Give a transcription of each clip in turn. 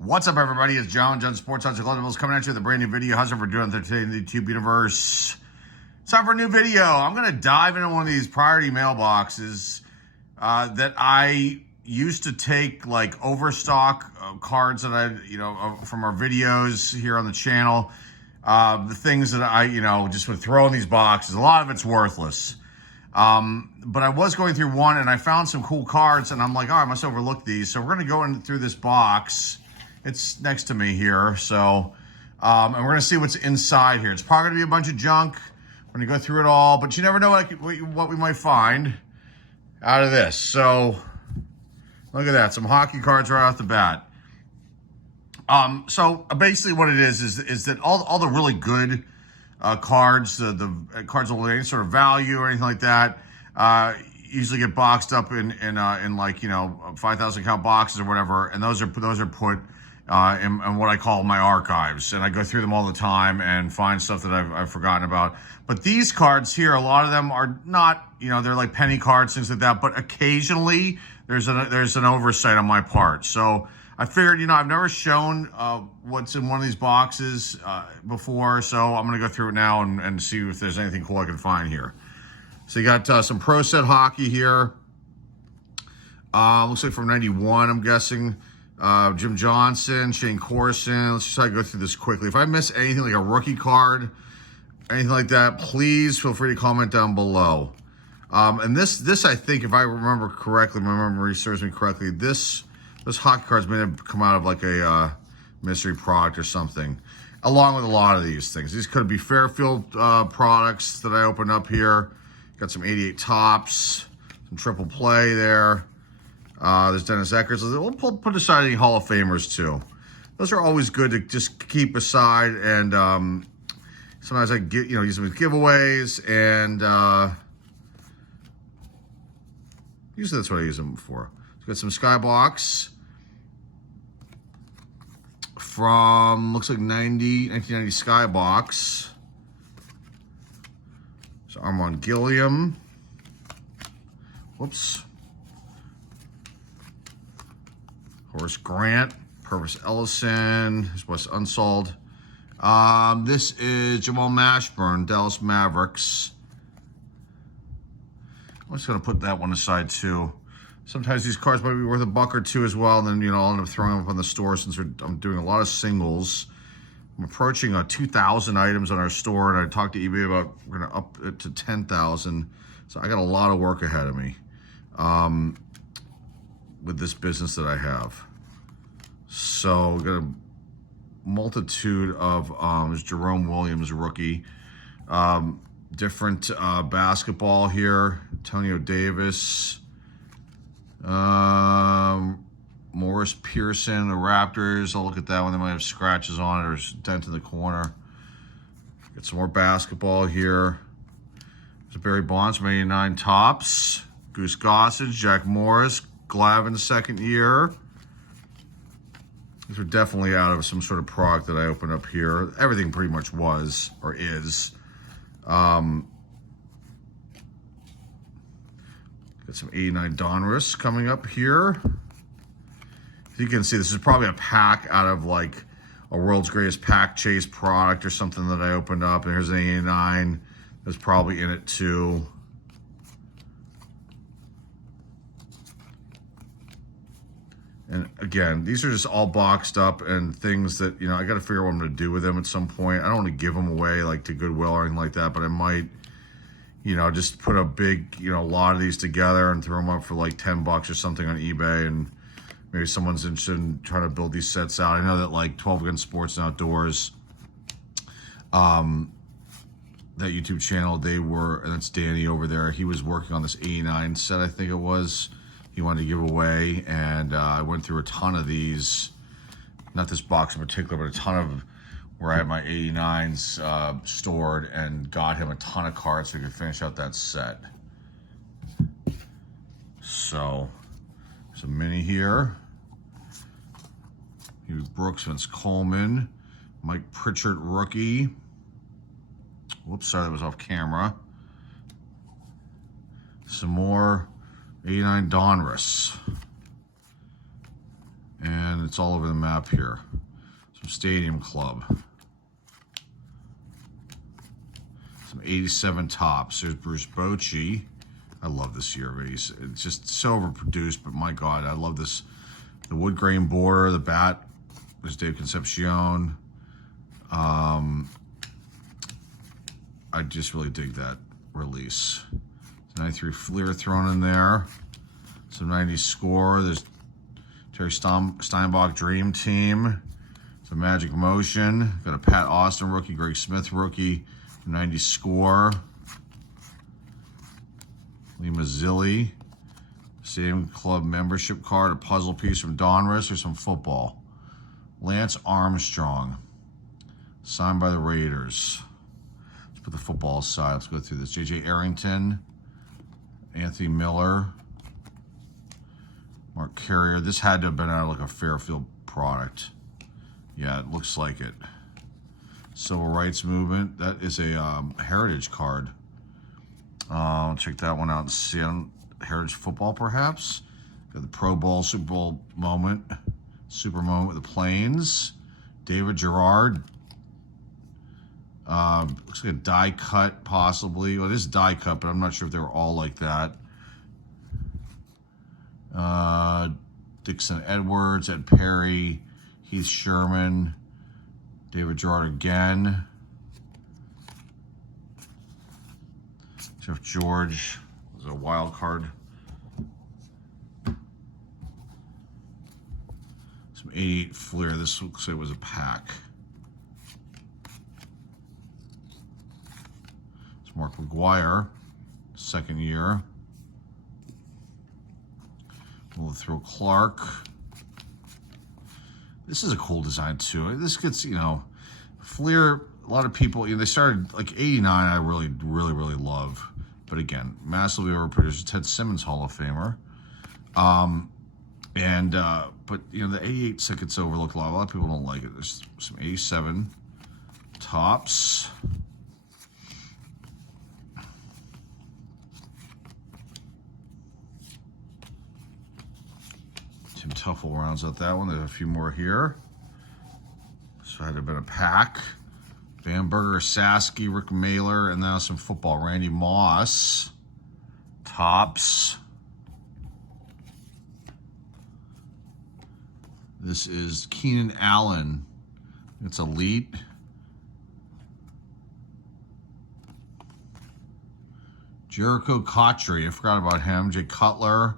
What's up, everybody? It's John Sports Odds and Collectibles coming at you with a brand new video. How's everyone doing today in the YouTube universe? It's time for a new video. I'm going to dive into one of these priority mailboxes that I used to take, like Overstock cards that I, from our videos here on the channel. The things that I, just would throw in these boxes. A lot of it's worthless. But I was going through one and I found some cool cards and I'm like, oh, I must overlook these. So we're going to go in through this box. It's next to me here. So, and we're going to see what's inside here. It's probably going to be a bunch of junk. We're going to go through it all, but you never know what we might find out of this. So look at that. Some hockey cards right off the bat. So basically what it is that all the really good cards, the cards with any sort of value or anything like that, usually get boxed up in like 5,000 count boxes or whatever, and those are put in what I call my archives, and I go through them all the time and find stuff that I've forgotten about. But these cards here, a lot of them are not, they're like penny cards, things like that. But occasionally there's an oversight on my part, so I figured, I've never shown what's in one of these boxes before, so I'm going to go through it now and see if there's anything cool I can find here. So you got some Pro Set hockey here. Looks like from 91, I'm guessing. Jim Johnson, Shane Corson. Let's just try to go through this quickly. If I miss anything like a rookie card, anything like that, please feel free to comment down below. And this I think, if I remember correctly, my memory serves me correctly, those hockey cards may have come out of like a mystery product or something, along with a lot of these things. These could be Fairfield products that I opened up here. Got some 88 tops, some triple play there. There's Dennis Eckers. We'll put aside any Hall of Famers too. Those are always good to just keep aside, and sometimes I get use them with giveaways, and usually that's what I use them for. So got some Skybox from, looks like 1990 Skybox. So Armand Gilliam. Whoops. Horace Grant. Purvis Ellison. Here's Wes Unsold. This is Jamal Mashburn, Dallas Mavericks. I'm just going to put that one aside too. Sometimes these cards might be worth $1 or $2 as well, and then I'll end up throwing them up on the store since I'm doing a lot of singles. I'm approaching 2,000 items on our store, and I talked to eBay about we're going to up it to 10,000. So I got a lot of work ahead of me with this business that I have. So we got a multitude of there's Jerome Williams, rookie. Different basketball here. Antonio Davis. Morris Pearson, the Raptors. I'll look at that one. They might have scratches on it or a dent in the corner. Got some more basketball here. There's Barry Bonds from 89 tops. Goose Gossage, Jack Morris, Glavin's second year. These are definitely out of some sort of product that I opened up here. Everything pretty much was or is. Got some 89 Donruss coming up here. You can see this is probably a pack out of like a World's Greatest Pack Chase product or something that I opened up. And here's an 89. There's probably in it too. And again, these are just all boxed up and things that, I got to figure out what I'm going to do with them at some point. I don't want to give them away like to Goodwill or anything like that, but I might, just put a big, lot of these together and throw them up for like $10 or something on eBay, and maybe someone's interested in trying to build these sets out. I know that like 12 Gun Sports and Outdoors, that YouTube channel, and that's Danny over there. He was working on this 89 set, I think it was. He wanted to give away, and I went through a ton of these. Not this box in particular, but a ton of where I had my 89s stored, and got him a ton of cards so he could finish out that set. So, there's a mini here. Here's Brooks, Vince Coleman, Mike Pritchard, rookie. Whoops, sorry, that was off camera. Some more 89 Donruss. And it's all over the map here. Some Stadium Club. Some 87 tops. There's Bruce Bochy. I love this year base. It's just so overproduced, but my God, I love this. The wood grain border, the bat. There's Dave Concepcion. I just really dig that release. 93 Fleer thrown in there. Some 90 score. There's Terry Steinbach Dream Team. Some Magic Motion. Got a Pat Austin rookie, Greg Smith rookie. 90 score. Lee Mazzilli. Stadium Club membership card. A puzzle piece from Donruss or some football. Lance Armstrong. Signed by the Raiders. Let's put the football aside. Let's go through this. J.J. Arrington. Anthony Miller. Mark Carrier. This had to have been out of like a Fairfield product. Yeah, it looks like it. Civil Rights Movement. That is a heritage card. Check that one out and see on Heritage Football, perhaps. Got the Pro Bowl, Super Bowl moment. Super moment with the Plains. David Gerard. Looks like a die cut, possibly. Well, it is die cut, but I'm not sure if they were all like that. Dixon Edwards, Ed Perry, Heath Sherman, David Gerard again. Jeff George was a wild card. Some 88 Fleer. This looks like it was a pack. It's Mark McGuire, second year. We'll throw Clark. This is a cool design too. This gets, you know, Fleer. A lot of people, you know, they started like 89. I really love, but again, massively overproduced. Ted Simmons, Hall of Famer. But you know, the 88 still gets overlooked a lot. A lot of people don't like it. There's some 87 tops. Tim Tuffle rounds out that one. There's a few more here. So had to have been a pack. Bamberger, Sasky, Rick Mailer, and now some football. Randy Moss. Tops. This is Keenan Allen. It's elite. Jericho Cotchery. I forgot about him. Jay Cutler.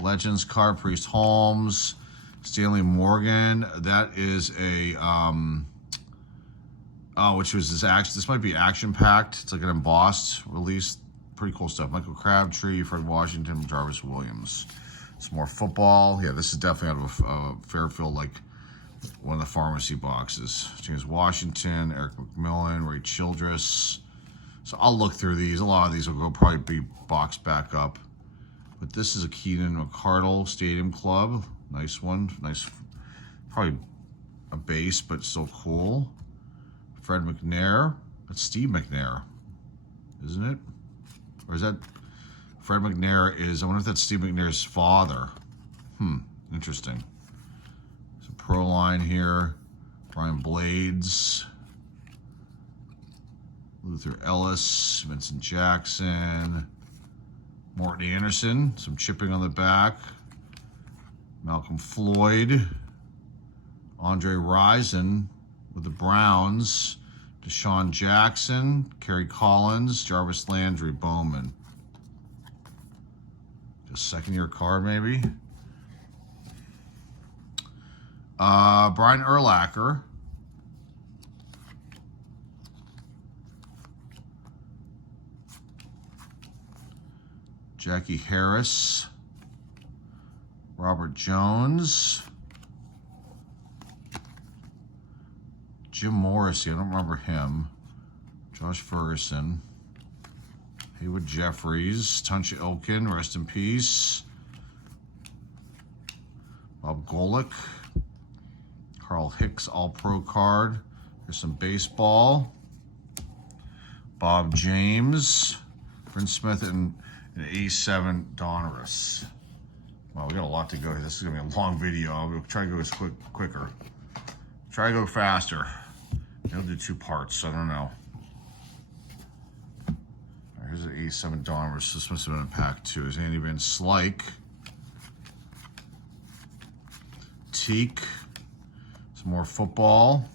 Legends card. Priest Holmes. Stanley Morgan. That is a which was this action. This might be action packed. It's like an embossed release. Pretty cool stuff. Michael Crabtree, Fred Washington, Jarvis Williams. Some more football. Yeah, this is definitely out of Fairfield, like one of the pharmacy boxes. James Washington, Eric McMillan, Ray Childress. So I'll look through these. A lot of these will probably be boxed back up. But this is a Keenan McCardle Stadium Club. Nice one. Nice. Probably a base, but still cool. Fred McNair. That's Steve McNair, isn't it? Or is that Fred McNair is, I wonder if that's Steve McNair's father. Interesting. Some pro line here. Brian Blades. Luther Ellis. Vincent Jackson. Morton Anderson. Some chipping on the back. Malcolm Floyd. Andre Rison with the Browns. Deshaun Jackson. Kerry Collins. Jarvis Landry. Bowman. Just second year card maybe. Brian Urlacher. Jackie Harris. Robert Jones. Jim Morrissey, I don't remember him. Josh Ferguson. Haywood Jeffries. Tunch Ilkin, rest in peace. Bob Golick. Carl Hicks, all-pro card. There's some baseball. Bob James. Prince Smith and an 87 Donruss. Well, we got a lot to go here. This is gonna be a long video. I'll try to go as quicker. Try to go faster. Maybe I'll do 2 parts. I don't know. All right, here's the 87 Donruss. This must have been a pack 2. Is Andy Van Slyke, Teak, some more football.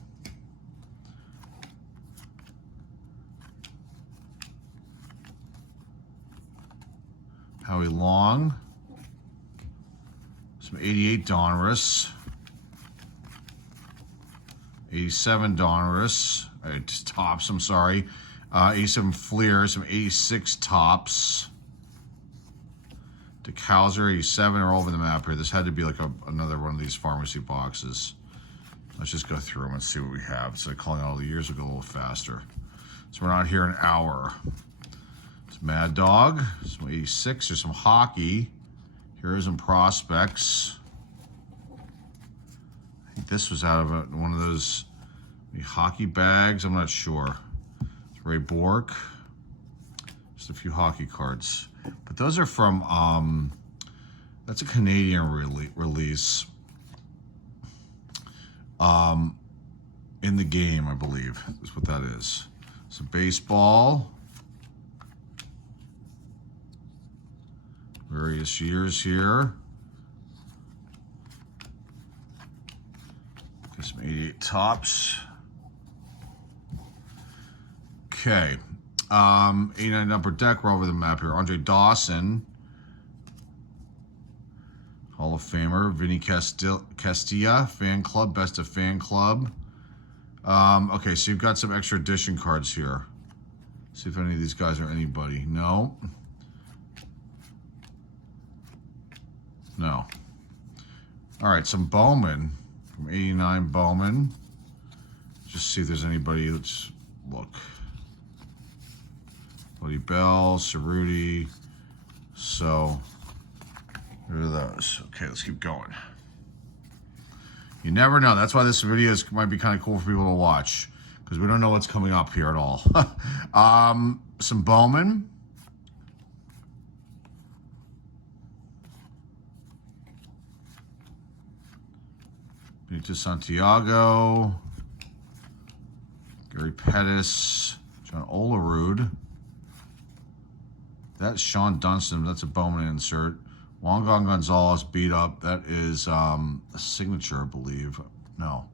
Howie Long, some 88 Donruss, 87 Donruss, tops, I'm sorry, 87 Fleer, some 86 tops, DeKalzer, 87 are all over the map here. This had to be like another one of these pharmacy boxes. Let's just go through them and see what we have. Instead of calling all the years, we'll go a little faster. So we're not here an hour. It's Mad Dog, some 86, there's some hockey. Heroes and Prospects. I think this was out of one of those hockey bags, I'm not sure. It's Ray Bork. Just a few hockey cards. But those are from, that's a Canadian release. In the game, I believe, is what that is. So baseball. Various years here. Okay, some 88 tops. Okay. 89 upper deck, we're over the map here. Andre Dawson. Hall of Famer. Vinny Castilla, Fan Club, Best of Fan Club. Okay, so you've got some extra edition cards here. See if any of these guys are anybody. No. No. All right, some Bowman from 89 Bowman. Just see if there's anybody. Let's look. Buddy Bell, Cerruti. So, there are those. Okay, let's keep going. You never know. That's why this video might be kind of cool for people to watch, because we don't know what's coming up here at all. Some Bowman. Benito Santiago, Gary Pettis, John Olerud. That's Sean Dunston. That's a Bowman insert. Juan Gonzalez beat up. That is a signature, I believe. No,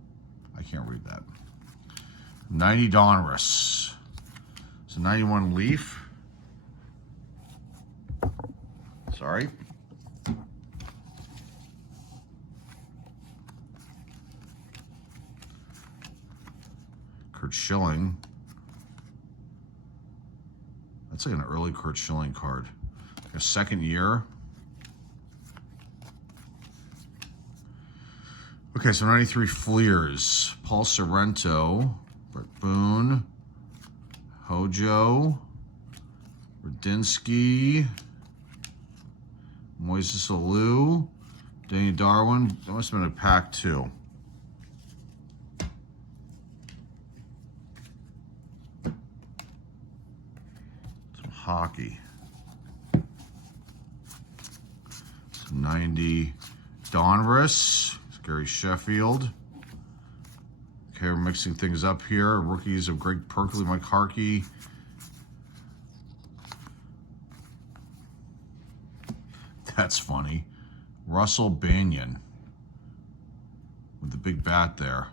I can't read that. 90 Donruss. It's a 91 Leaf. Sorry. Kurt Schilling. That's like an early Kurt Schilling card. A second year. Okay, so 93 Fleers. Paul Sorrento, Brett Boone, Hojo, Radinsky, Moises Alou, Danny Darwin. That must have been a pack 2. Hockey. Some 90 Donruss, Gary Sheffield. Okay, we're mixing things up here. Rookies of Greg Perkley, Mike Harkey. That's funny. Russell Banyan with the big bat there.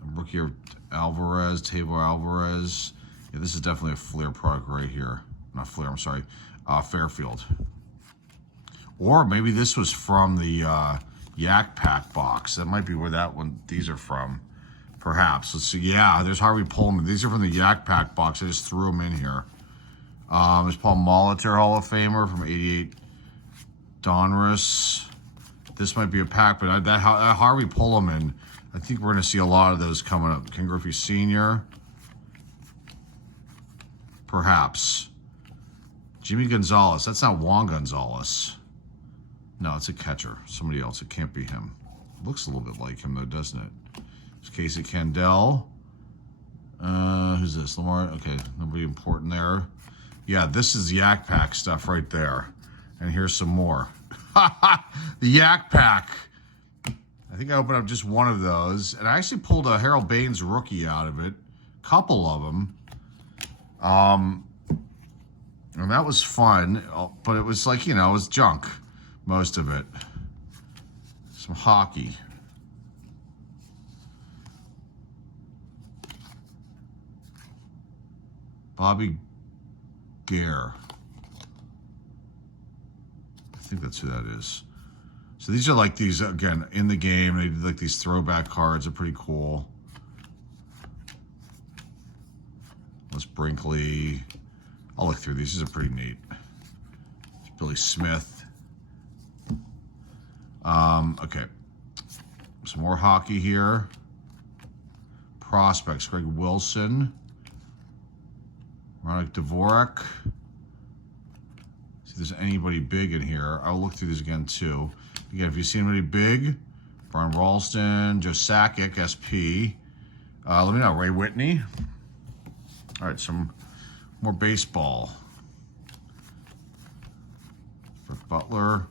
The rookie of Alvarez, Tavo Alvarez. Yeah, this is definitely a Fleer product right here. Not Fleer, I'm sorry. Fairfield. Or maybe this was from the Yak Pack box. That might be where these are from. Perhaps. Let's see. Yeah, there's Harvey Pullman. These are from the Yak Pack box. I just threw them in here. There's Paul Molitor, Hall of Famer from 88 Donruss. This might be a pack, but that Harvey Pullman, I think we're going to see a lot of those coming up. Ken Griffey Sr. Perhaps. Jimmy Gonzalez. That's not Juan Gonzalez. No, it's a catcher. Somebody else. It can't be him. It looks a little bit like him, though, doesn't it? There's Casey Candell. Who's this? Lamar. Okay, nobody important there. Yeah, this is Yak Pack stuff right there. And here's some more. The Yak Pack. I think I opened up just one of those, and I actually pulled a Harold Baines rookie out of it. Couple of them. And that was fun, but it was like, you know, it was junk, most of it. Some hockey. Bobby Gare. I think that's who that is. So these are like these, again, in the game. They did like these throwback cards. They're pretty cool. That's Brinkley. I'll look through these. These are pretty neat. It's Billy Smith. Okay. Some more hockey here. Prospects. Greg Wilson. Ronick Dvorak. See if there's anybody big in here. I'll look through these again too. Again, if you see anybody big, Brian Ralston, Joe Sakic, SP. Let me know. Ray Whitney. All right, some more baseball. Brett Butler.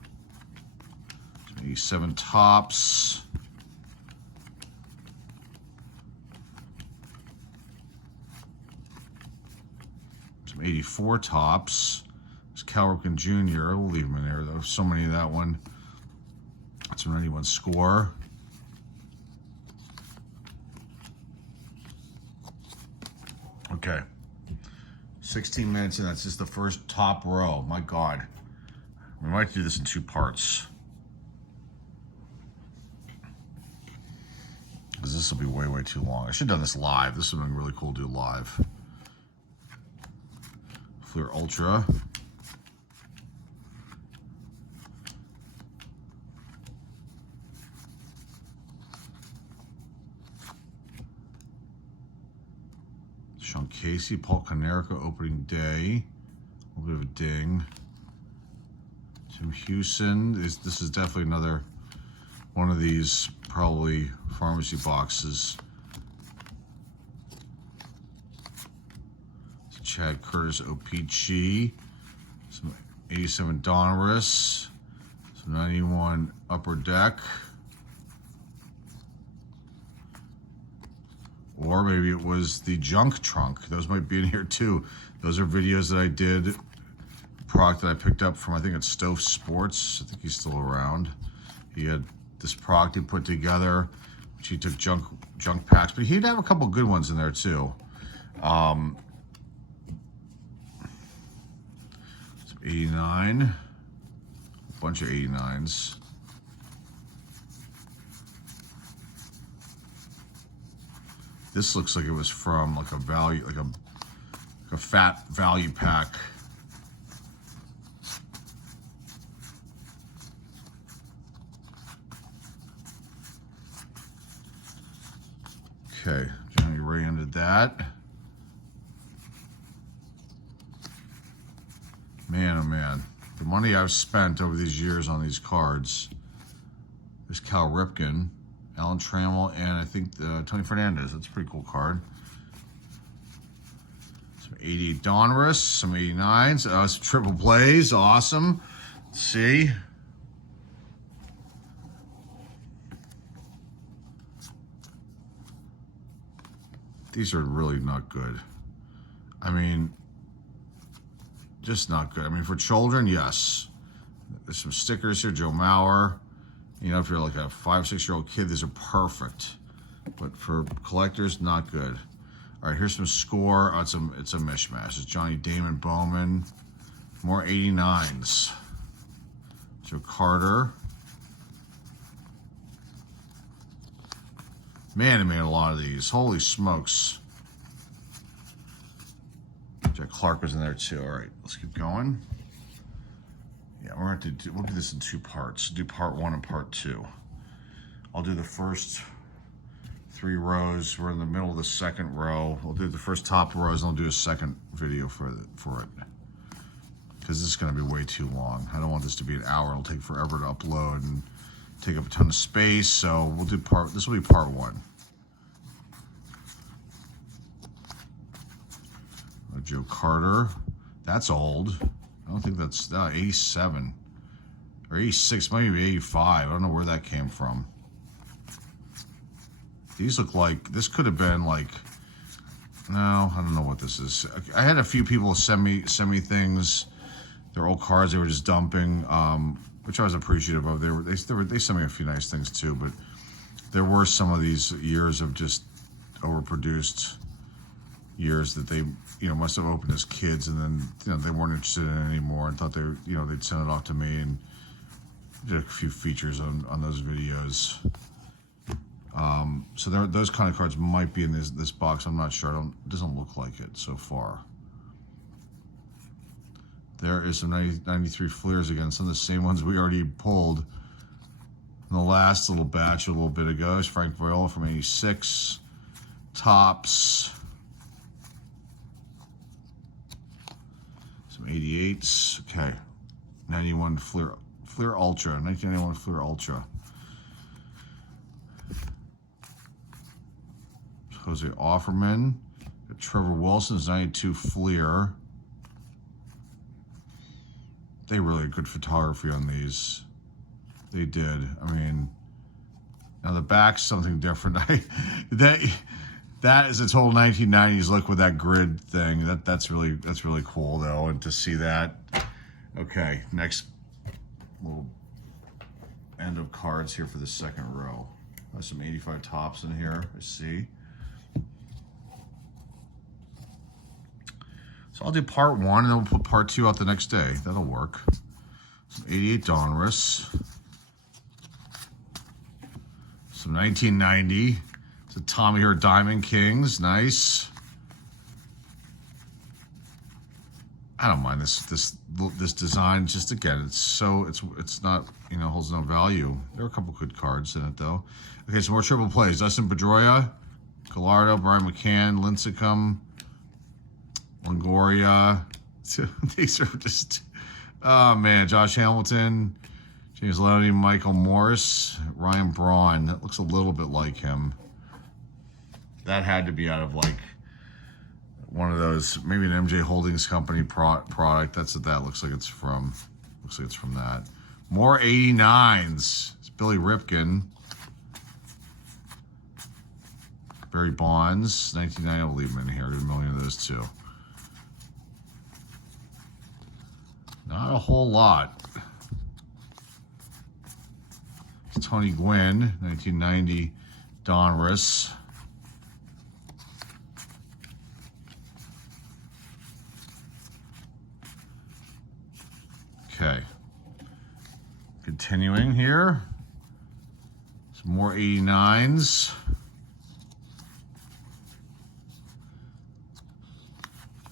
Some 87 tops. Some 84 tops. There's Cal Ripken Jr. We'll leave him in there, though. So many of that one. That's a 91 score. Okay. 16 minutes, and that's just the first top row. My God. We might do this in 2 parts. Because this will be way, way too long. I should have done this live. This would have been really cool to do live. Fleer Ultra. Sean Casey, Paul Konerko opening day. A little bit of a ding. Jim Houston. This is definitely another one of these probably pharmacy boxes. It's Chad Curtis OPG. Some 87 Donruss. Some 91 Upper Deck. Or maybe it was the junk trunk. Those might be in here too. Those are videos that I did. Product that I picked up from, I think it's Stove Sports. I think he's still around. He had this product he put together, which he took junk packs, but he'd have a couple good ones in there too. Some 89. A bunch of 89s. This looks like it was from like a value, like a fat value pack. Okay, Johnny Ray ended that. Man, oh man, the money I've spent over these years on these cards. There's Cal Ripken. Alan Trammell, and I think Tony Fernandez. That's a pretty cool card. Some 88 Donruss, some 89s. Some triple plays. Awesome. Let's see. These are really not good. I mean, just not good. I mean, for children, yes. There's some stickers here. Joe Mauer. You know, if you're like a 5 or 6 year old kid, these are perfect. But for collectors, not good. All right, here's some score. Oh, it's a mishmash. It's Johnny Damon Bowman. More 89s. Joe Carter. Man, I made a lot of these. Holy smokes. Jack Clark was in there too. All right, let's keep going. Yeah, we'll do this in 2 parts. Do part 1 and part 2. I'll do the first 3 rows. We're in the middle of the second row. We'll do the first top rows, and I'll do a second video for it. Because this is going to be way too long. I don't want this to be an hour. It'll take forever to upload and take up a ton of space. So we'll do this will be part 1. Joe Carter. That's old. I don't think that's 87. Or 86, maybe 85. I don't know where that came from. These look like, this could have been like, no, I don't know what this is. I had a few people send me things. They're old cards they were just dumping, which I was appreciative of. They sent me a few nice things too, but there were some of these years of just overproduced years that they, must have opened as kids, and then, they weren't interested in it anymore and thought they'd send it off to me, and did a few features on those videos. So those kind of cards might be in this box. I'm not sure. It doesn't look like it so far. There is some 93 Fleers again. Some of the same ones we already pulled in the last little batch a little bit ago. It's Frank Viola from 86. Tops. Some 88s. Okay. 91 Fleer Ultra. 1991 Fleer Ultra. Jose Offerman. Trevor Wilson's 92 Fleer. They really had good photography on these. They did. I mean, now the back's something different. That is a total 1990s look with that grid thing. That's really cool though, and to see that. Okay, next little end of cards here for the second row. There's some 85 tops in here. I see. So I'll do part one, and then we'll put part two out the next day. That'll work. Some 88 Donruss. Some 1990. It's a Tommy Hurt Diamond Kings. Nice. I don't mind this design. Just again, it's not, holds no value. There are a couple good cards in it though. Okay, some more triple plays. Dustin Pedroia, Gallardo, Brian McCann, Lincecum, Longoria. These are just, oh man, Josh Hamilton, James Loney, Michael Morris, Ryan Braun. That looks a little bit like him. That had to be out of like one of those, maybe an MJ Holdings Company product. That's what that looks like it's from. Looks like it's from that. More 89s. It's Billy Ripken. Barry Bonds, 1990. I'll leave them in here. There's a million of those too. Not a whole lot. It's Tony Gwynn, 1990 Donruss. Okay. Continuing here. Some more 89s.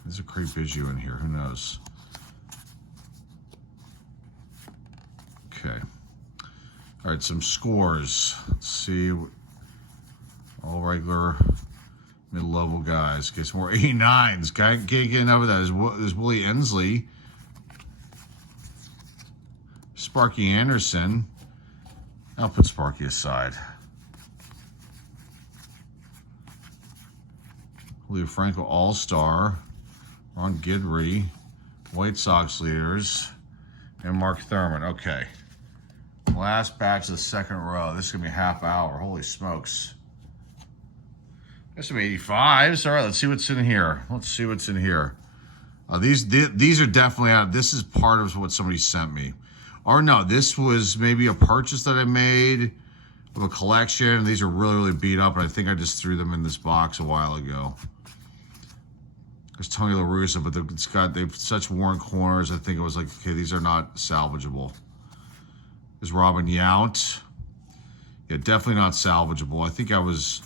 There's a Craig Biggio in here. Who knows? Okay. All right, some scores. Let's see. All regular mid-level guys. Okay, some more 89s. Can't get enough of that. There's Willie Ensley. Sparky Anderson. I'll put Sparky aside. Julio Franco All-Star. Ron Guidry. White Sox leaders. And Mark Thurman. Okay. Last batch of the second row. This is going to be a half hour. Holy smokes. There's some 85s. All right, let's see what's in here. Let's see what's in here. These are definitely out. This is part of what somebody sent me. Or no, this was maybe a purchase that I made of a collection. These are really, really beat up, and I think I just threw them in this box a while ago. There's Tony La Russa, but they've such worn corners. I think it was like, okay, these are not salvageable. There's Robin Yount. Yeah, definitely not salvageable. I think I was,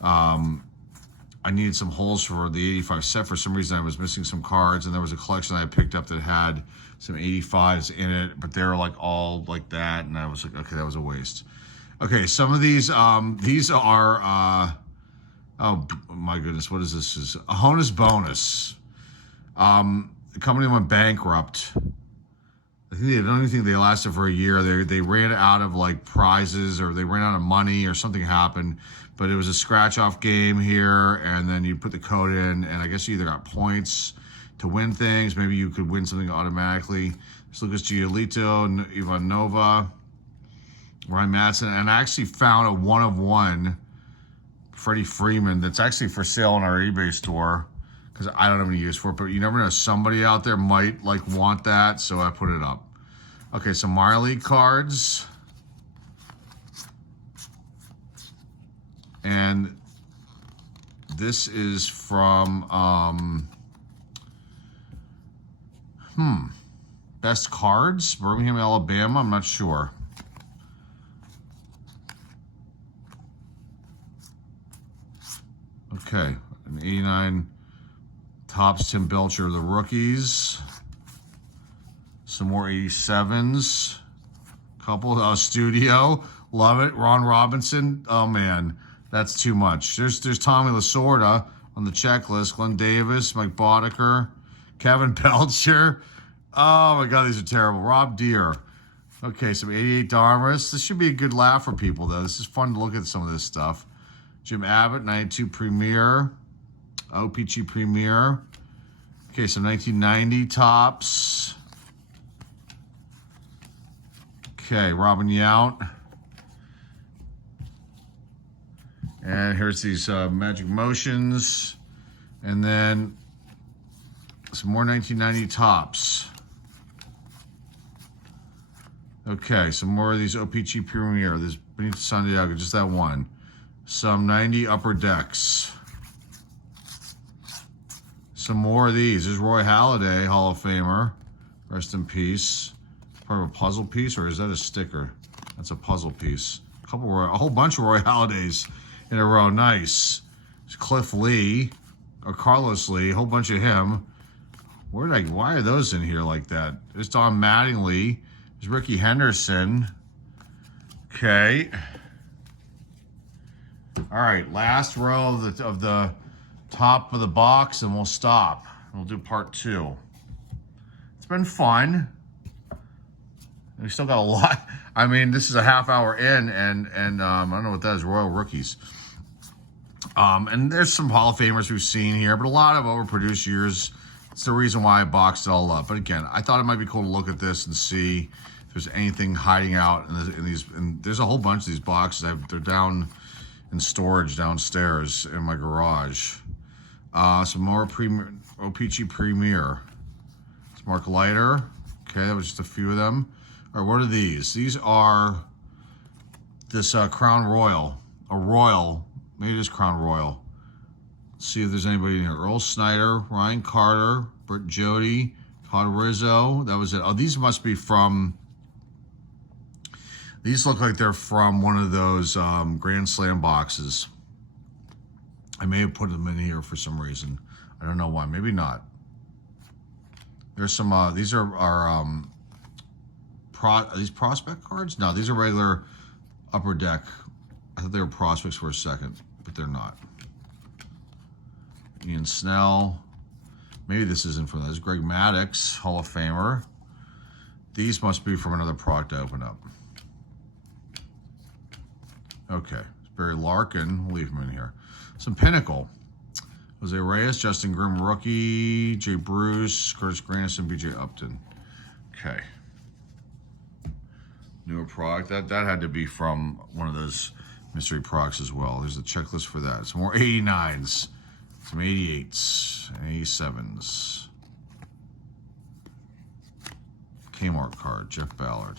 I needed some holes for the 85 set. For some reason, I was missing some cards, and there was a collection I picked up that had some 85s in it, but they were like all like that, and I was like, okay, that was a waste. Okay, some of these are, oh my goodness, what is this? This is a Honus Bonus. The company went bankrupt. I don't think they lasted for a year. They ran out of like prizes, or they ran out of money, or something happened. But it was a scratch-off game here, and then you put the code in, and I guess you either got points to win things. Maybe you could win something automatically. There's Lucas Giolito, Ivanova, Ryan Madsen, and I actually found a 1-of-1 Freddie Freeman that's actually for sale on our eBay store because I don't have any use for it, but you never know. Somebody out there might like want that, so I put it up. Okay, so minor league cards. And this is from Best Cards, Birmingham, Alabama. I'm not sure. Okay, an 89 Topps Tim Belcher, the rookies. Some more 87s. Couple studio. Love it. Ron Robinson. Oh man, that's too much. There's Tommy Lasorda on the checklist. Glenn Davis, Mike Boddicker, Kevin Belcher. Oh my God, these are terrible. Rob Deere. Okay, some 88 Darmus. This should be a good laugh for people though. This is fun to look at some of this stuff. Jim Abbott, 92 Premier. OPG Premier. Okay, some 1990 Topps. Okay, Robin Yount. And here's these Magic Motions. And then some more 1990 Topps. Okay, some more of these OPG Premier. This Benito Santiago, just that one. Some 90 Upper Decks. Some more of these. There's Roy Halladay, Hall of Famer. Rest in peace. Part of a puzzle piece, or is that a sticker? That's a puzzle piece. A whole bunch of Roy Halladays in a row. Nice. There's Cliff Lee, or Carlos Lee, a whole bunch of him. Why are those in here like that? There's Don Mattingly. There's Ricky Henderson. Okay. All right, last row of the top of the box, and we'll stop. We'll do part 2. It's been fun. We still got a lot. I mean, this is a half hour in, and I don't know what that is. Royal Rookies. And there's some Hall of Famers we've seen here, but a lot of overproduced years. It's the reason why I boxed it all up. But again, I thought it might be cool to look at this and see if there's anything hiding out in these. And there's a whole bunch of these boxes. They're down in storage downstairs in my garage. Some more OPG Premier. It's Mark Leiter. Okay, that was just a few of them. All right, what are these? These are this Crown Royal. A Royal. Maybe it is Crown Royal. Let's see if there's anybody in here. Earl Snyder, Ryan Carter, Britt Jody, Todd Rizzo. That was it. Oh, these must be from... These look like they're from one of those Grand Slam boxes. I may have put them in here for some reason. I don't know why. Maybe not. There's some... these are these prospect cards? No, these are regular Upper Deck. I thought they were prospects for a second, but they're not. Ian Snell. Maybe this isn't from this. Greg Maddux, Hall of Famer. These must be from another product I opened up. Okay. Barry Larkin. We'll leave him in here. Some Pinnacle. Jose Reyes, Justin Grimm, rookie. Jay Bruce, Curtis Granderson, BJ Upton. Okay. Newer product. That had to be from one of those mystery products as well. There's a checklist for that. Some more 89s. Some 88s and 87s. Kmart card, Jeff Ballard.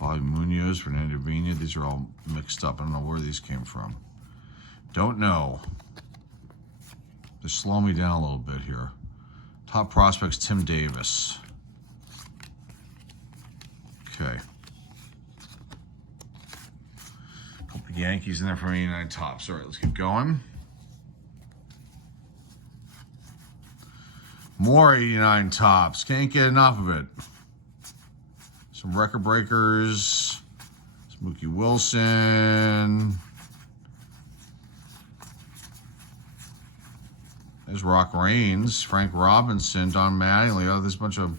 Bobby Munoz, Fernando Vina. These are all mixed up. I don't know where these came from. Don't know. They're slowing me down a little bit here. Top prospects, Tim Davis. Okay. Couple Yankees in there from 89 Topps. All right, let's keep going. More 89 Topps. Can't get enough of it. Some record breakers. Some Mookie Wilson. There's Rock Reigns, Frank Robinson, Don Mattingly. Oh, there's a bunch of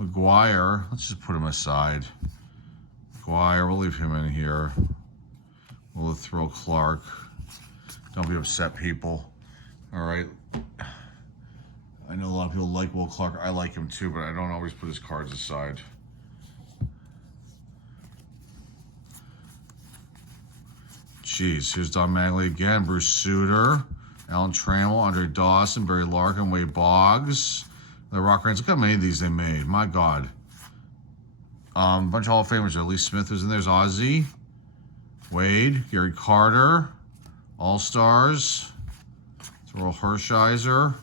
McGuire. Let's just put him aside. Squire, we'll leave him in here. We'll throw Clark. Don't be upset, people. All right. I know a lot of people like Will Clark. I like him too, but I don't always put his cards aside. Jeez, here's Don Magley again. Bruce Sutter, Alan Trammell, Andre Dawson, Barry Larkin, Wade Boggs. The Rock Rants. Look how many of these they made. My God. A bunch of Hall of Famers. Lee Smith was in there. There's Ozzie. Wade. Gary Carter. All-Stars. Earl Hershiser.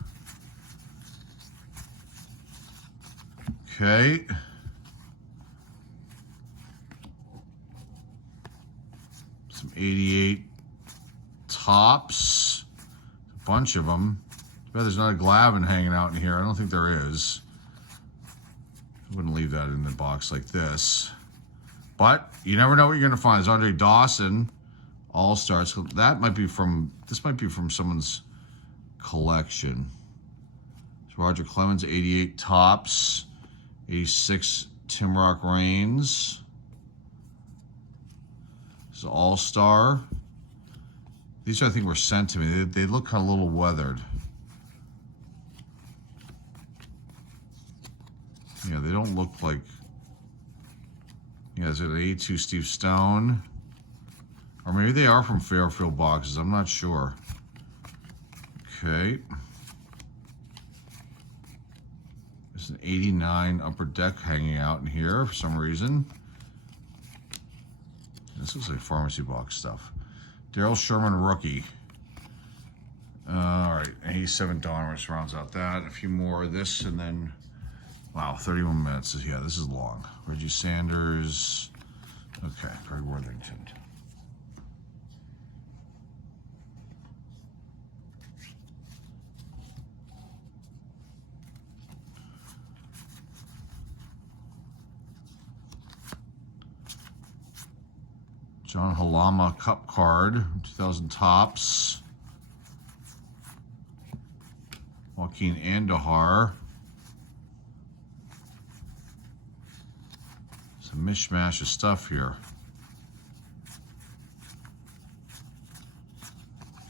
Okay. Some 88 tops. A bunch of them. Too bad there's not a Glavin hanging out in here. I don't think there is. I wouldn't leave that in the box like this. But you never know what you're going to find. There's Andre Dawson, All-Stars. That might be from, this might be from someone's collection. It's Roger Clemens, 88 tops. 86 Tim Rock Reigns. This is All-Star. These, I think, were sent to me. They look kind of a little weathered. Yeah, they don't look like... Yeah, is it 82 Steve Stone? Or maybe they are from Fairfield boxes. I'm not sure. Okay. There's an 89 Upper Deck hanging out in here for some reason. This looks like pharmacy box stuff. Daryl Sherman, rookie. All right, 87 Donruss rounds out that. A few more of this, and then... Wow, 31 minutes. Yeah, this is long. Reggie Sanders. Okay, Greg Worthington. John Halama Cup card, 2000 tops. Joaquin Andahar. Some mishmash of stuff here.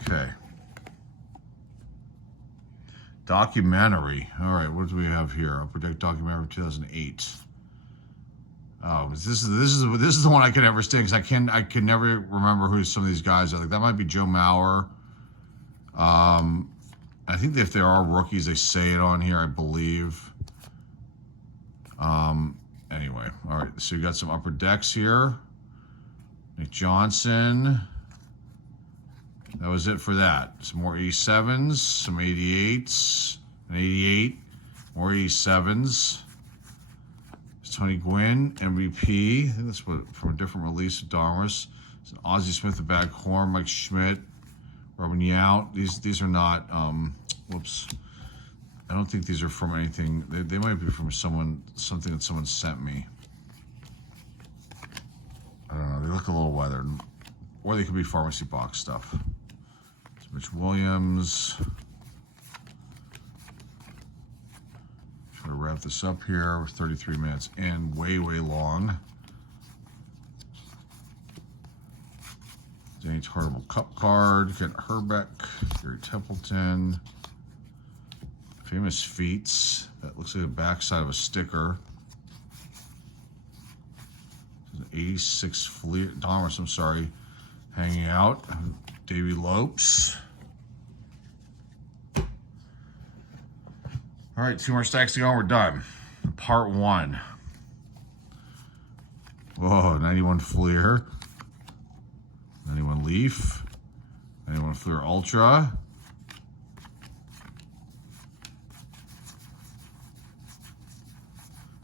Okay. Documentary. All right, what do we have here? Upper Deck documentary 2008. Oh, this is the one I can never stand because I can never remember who some of these guys are. Like that might be Joe Mauer. I think if there are rookies, they say it on here, I believe. Anyway, all right. So you got some Upper Decks here. Nick Johnson. That was it for that. Some more 87s, some 88s, an 88, more 87s. Tony Gwynn, MVP. I think that's what, from a different release of Donruss. It's an Ozzie Smith, the Bag Horn, Mike Schmidt, Robin Yount. These are not, whoops. I don't think these are from anything. They might be from something that someone sent me. I don't know. They look a little weathered. Or they could be pharmacy box stuff. It's Mitch Williams. To wrap this up here, we're 33 minutes in, way long. Danny Tartable Cup card, Kent Herbeck, Gary Templeton, Famous Feats, that looks like the backside of a sticker. An 86 Fleer, Donruss, I'm sorry, hanging out. Davey Lopes. All right, 2 more stacks to go and we're done. Part 1. Whoa, 91 Fleer. 91 Leaf. 91 Fleer Ultra.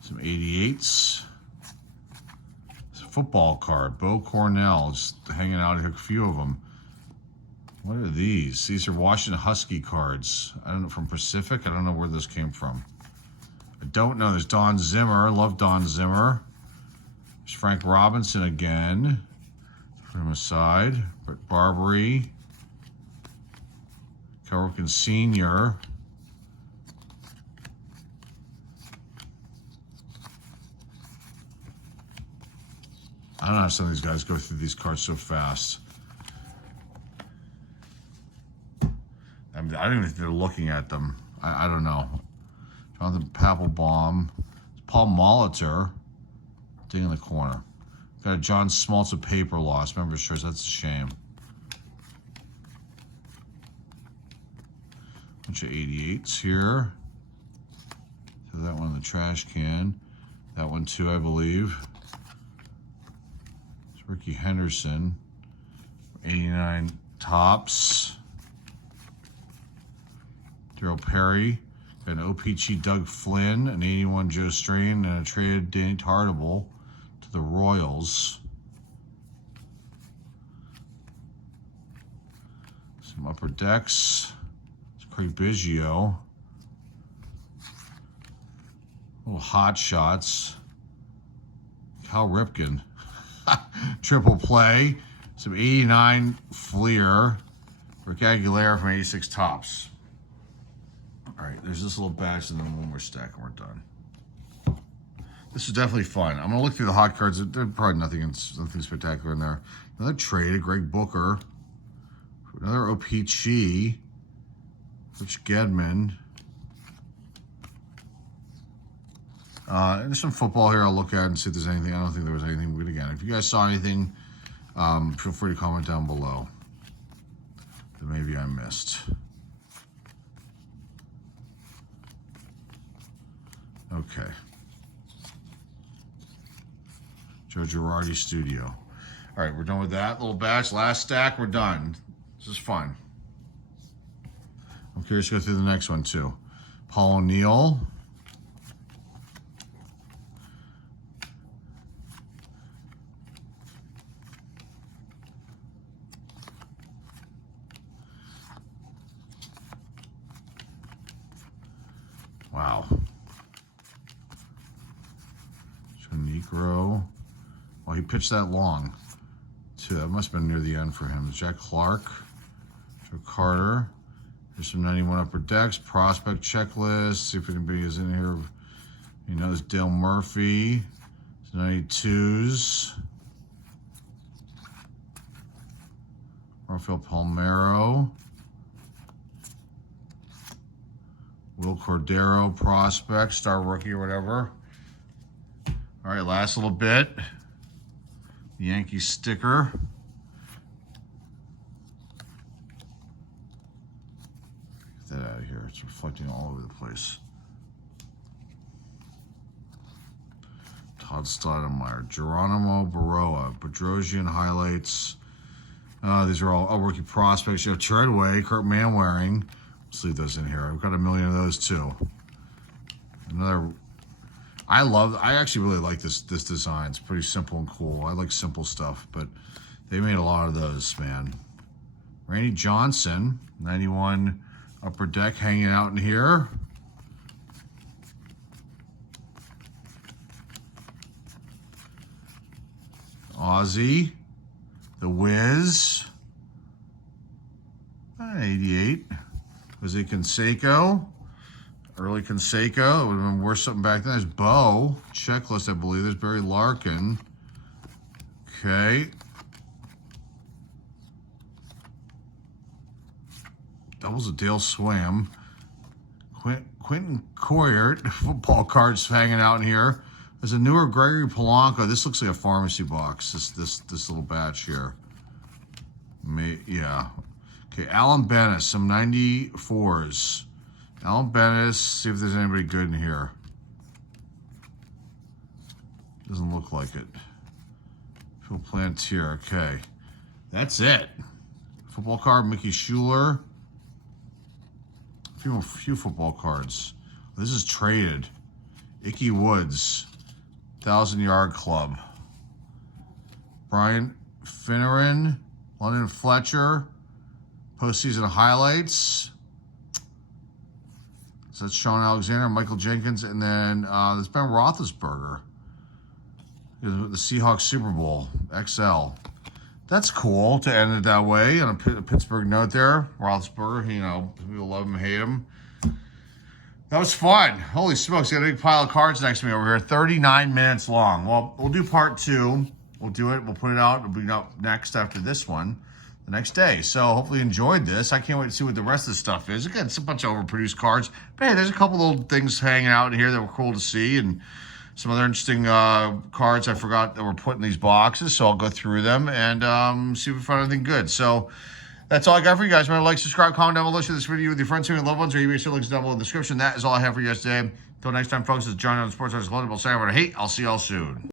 Some 88s. It's a football card. Bo Cornell, just hanging out here, a few of them. What are these? These are Washington Husky cards. I don't know, from Pacific. I don't know where those came from. I don't know. There's Don Zimmer. Love Don Zimmer. There's Frank Robinson again. Put him aside. Brett Barbary. Cal Ripken Sr. I don't know how some of these guys go through these cards so fast. I don't even think they're looking at them. I don't know. Jonathan Papelbaum. Paul Molitor. Ding in the corner. Got a John Smoltz of paper loss. Member shirts. That's a shame. Bunch of 88s here. Throw that one in the trash can. That one too, I believe. It's Ricky Henderson. 89 tops. Daryl Perry. Got an OPG Doug Flynn, an 81 Joe Strain, and a traded Danny Tartable to the Royals. Some upper decks. It's Craig Biggio. Little hot shots. Cal Ripken. Triple play. Some 89 Fleer. Rick Aguilera from 86 tops. All right, there's this little batch and then one more stack and we're done. This is definitely fun. I'm gonna look through the hot cards. There's probably nothing spectacular in there. Another trade, Greg Booker. Another OPG. Rich Gedman. And there's some football here I'll look at and see if there's anything. I don't think there was anything. But again, if you guys saw anything, feel free to comment down below that maybe I missed. Okay. Joe Girardi Studio. All right, we're done with that little batch. Last stack, we're done. This is fun. I'm curious to go through the next one too. Paul O'Neill. Wow. Negro. Well, he pitched that long, too. That must have been near the end for him. Jack Clark. Joe Carter. There's some 91 upper decks. Prospect checklist. See if anybody is in here. You know, there's Dale Murphy. There's 92s. Rafael Palmeiro. Will Cordero, prospect, star rookie or whatever. All right, last little bit. The Yankee sticker. Get that out of here. It's reflecting all over the place. Todd Stoudemire, Geronimo Baroa, Bedrosian highlights. These are all rookie prospects. You have Treadway, Kurt Manwaring. Let's leave those in here. I've got a million of those too. Another. I actually really like this design. It's pretty simple and cool. I like simple stuff, but they made a lot of those, man. Randy Johnson, 91 upper deck hanging out in here. Ozzy, The Wiz, 88. Jose Canseco. Early Canseco. It would have been worth something back then. There's Bo. Checklist, I believe. There's Barry Larkin. Okay. Doubles of Dale Swam. Quentin Coyert. Football cards hanging out in here. There's a newer Gregory Polanco. This looks like a pharmacy box. This little batch here. Yeah. Okay, Alan Bennis. Some 94s. Alan Bennis, see if there's anybody good in here. Doesn't look like it. Phil Plantier, okay. That's it. Football card, Mickey Schuler. A few football cards. This is traded. Icky Woods, 1,000-yard club. Brian Finneran, London Fletcher, postseason highlights. So that's Sean Alexander, Michael Jenkins, and then there's Ben Roethlisberger. The Seahawks Super Bowl XL. That's cool to end it that way on a Pittsburgh note there. Roethlisberger, you know, people love him, hate him. That was fun. Holy smokes, got a big pile of cards next to me over here. 39 minutes long. Well, we'll do part 2. we'll do it. We'll put it out. It'll be up next after this one, the next day. So hopefully you enjoyed this. I can't wait to see what the rest of the stuff is. Again, it's a bunch of overproduced cards. But hey, there's a couple little things hanging out in here that were cool to see, and some other interesting cards I forgot that were put in these boxes. So I'll go through them and see if we find anything good. So that's all I got for you guys. Remember to like, subscribe, comment down below, share this video with your friends, family, and loved ones, or eBay share links down below in the description. That is all I have for you guys today. Until next time, folks, it's John on Sports Arts Global. Say over to hate. I'll see y'all soon.